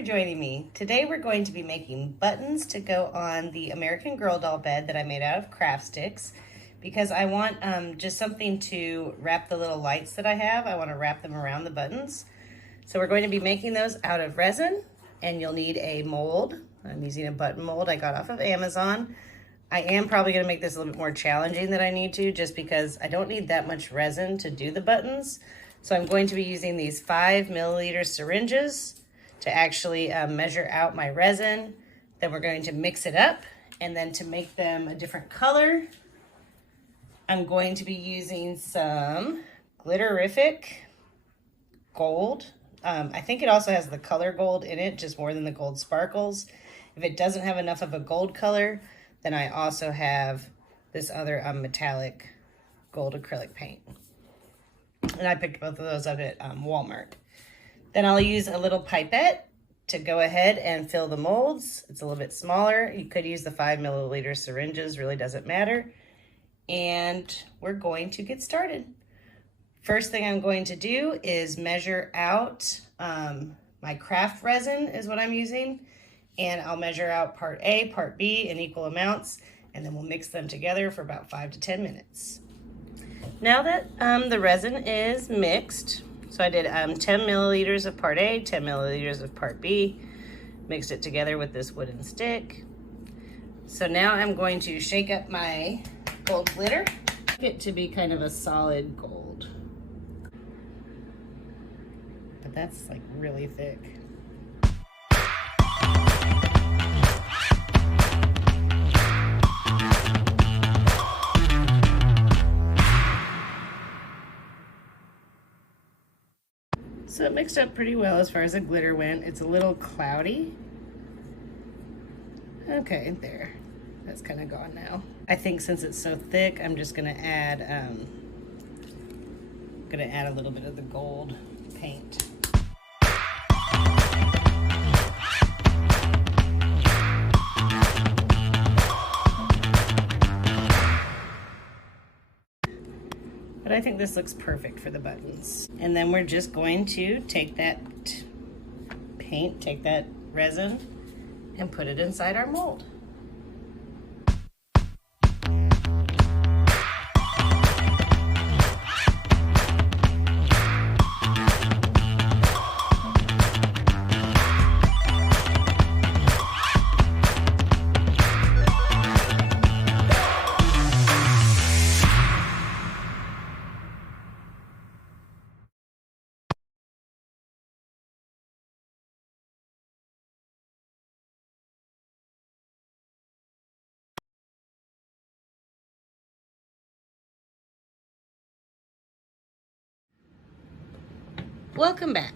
for joining me. Today we're going to be making buttons to go on the American Girl doll bed that I made out of craft sticks because I want just something to wrap the little lights that I have. I want to wrap them around the buttons. So we're going to be making those out of resin, and you'll need a mold. I'm using a button mold I got off of Amazon. I am probably going to make this a little bit more challenging than I need to, just because I don't need that much resin to do the buttons. So I'm going to be using these 5 milliliter syringes to actually measure out my resin. Then we're going to mix it up, and then to make them a different color, I'm going to be using some Glitterific gold. I think it also has the color gold in it, just more than the gold sparkles. If it doesn't have enough of a gold color, then I also have this other metallic gold acrylic paint. And I picked both of those up at Walmart. Then I'll use a little pipette to go ahead and fill the molds. It's a little bit smaller. You could use the 5 milliliter syringes, really doesn't matter. And we're going to get started. First thing I'm going to do is measure out my craft resin is what I'm using. And I'll measure out part A, part B in equal amounts, and then we'll mix them together for about 5 to 10 minutes. Now that the resin is mixed, so I did 10 milliliters of part A, 10 milliliters of part B, mixed it together with this wooden stick. So now I'm going to shake up my gold glitter, get it to be kind of a solid gold. But that's like really thick. So it mixed up pretty well as far as the glitter went. It's a little cloudy. Okay, there. That's kind of gone now. I think since it's so thick, I'm just gonna add a little bit of the gold paint. But I think this looks perfect for the buttons. And then we're just going to take that paint, take that resin, and put it inside our mold. Welcome back.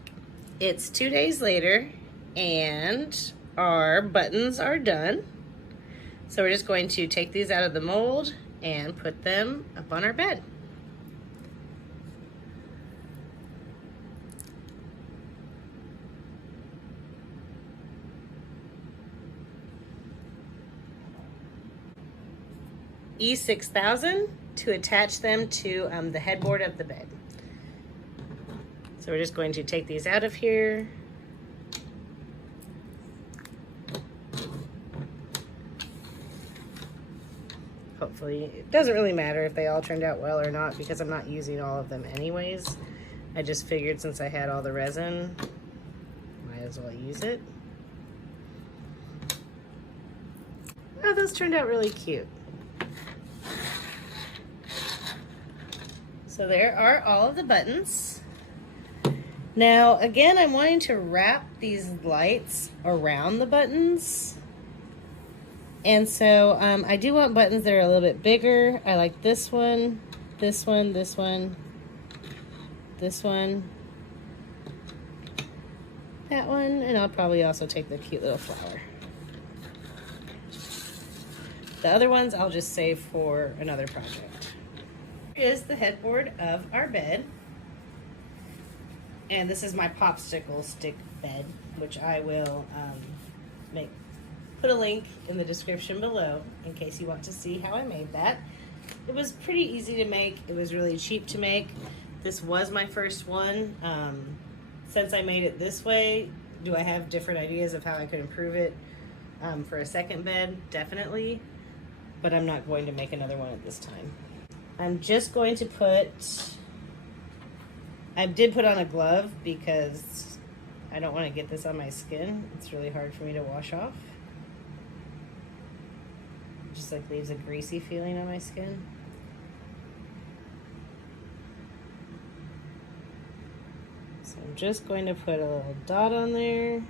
It's 2 days later and our buttons are done. So we're just going to take these out of the mold and put them up on our bed. E6000 to attach them to the headboard of the bed. So we're just going to take these out of here. Hopefully, it doesn't really matter if they all turned out well or not because I'm not using all of them anyways. I just figured since I had all the resin, might as well use it. Oh, those turned out really cute. So there are all of the buttons. Now, again, I'm wanting to wrap these lights around the buttons. And so I do want buttons that are a little bit bigger. I like this one, this one, this one, this one, that one, and I'll probably also take the cute little flower. The other ones I'll just save for another project. Here is the headboard of our bed. And this is my popsicle stick bed, which I will put a link in the description below in case you want to see how I made that. It was pretty easy to make. It was really cheap to make. This was my first one. Since I made it this way, Do I have different ideas of how I could improve it for a second bed? Definitely, but I'm not going to make another one at this time. I'm just going to I did put on a glove because I don't want to get this on my skin. It's really hard for me to wash off. It just like leaves a greasy feeling on my skin. So I'm just going to put a little dot on there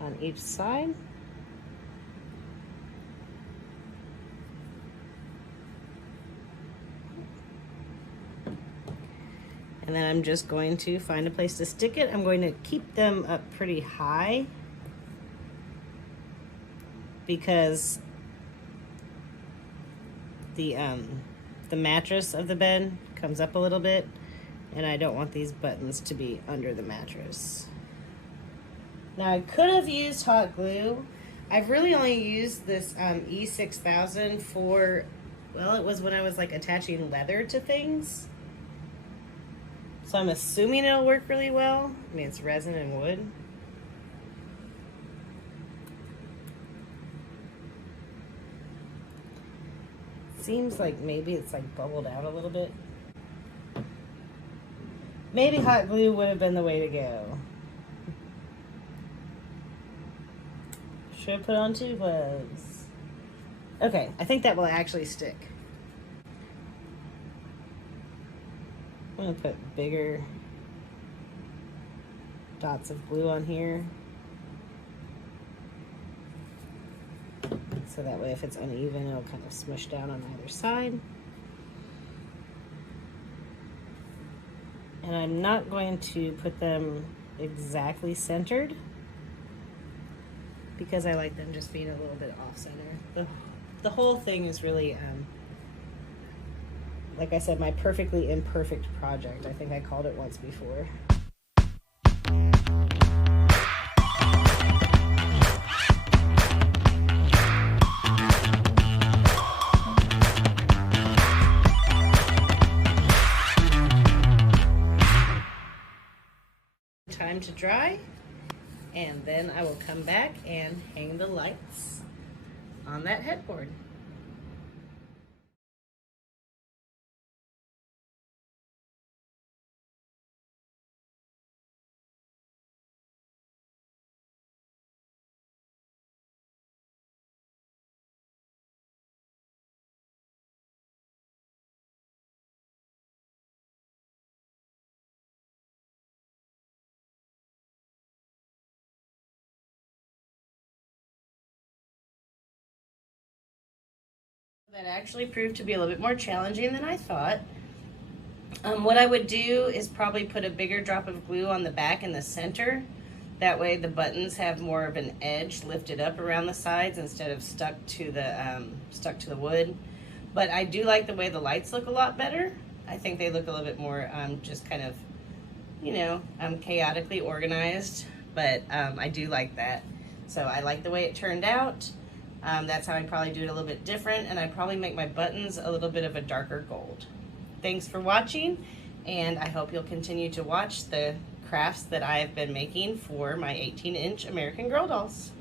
on each side. And then I'm just going to find a place to stick it. I'm going to keep them up pretty high because the mattress of the bed comes up a little bit, and I don't want these buttons to be under the mattress. Now I could have used hot glue. I've really only used this E6000 for, well, it was when I was like attaching leather to things. So I'm assuming it'll work really well. I mean, it's resin and wood. Seems like maybe it's like bubbled out a little bit. Maybe hot glue would have been the way to go. Should have put on 2 gloves. Okay, I think that will actually stick. I'm gonna put bigger dots of glue on here. So that way if it's uneven, it'll kind of smush down on either side. And I'm not going to put them exactly centered because I like them just being a little bit off center. The whole thing is really, like I said, my perfectly imperfect project. I think I called it once before. Time to dry, and then I will come back and hang the lights on that headboard. That actually proved to be a little bit more challenging than I thought. What I would do is probably put a bigger drop of glue on the back and the center. That way the buttons have more of an edge lifted up around the sides instead of stuck to the wood. But I do like the way the lights look a lot better. I think they look a little bit more just kind of, you know, chaotically organized, but I do like that. So I like the way it turned out. That's how I'd probably do it a little bit different, and I'd probably make my buttons a little bit of a darker gold. Thanks for watching, and I hope you'll continue to watch the crafts that I have been making for my 18-inch American Girl dolls.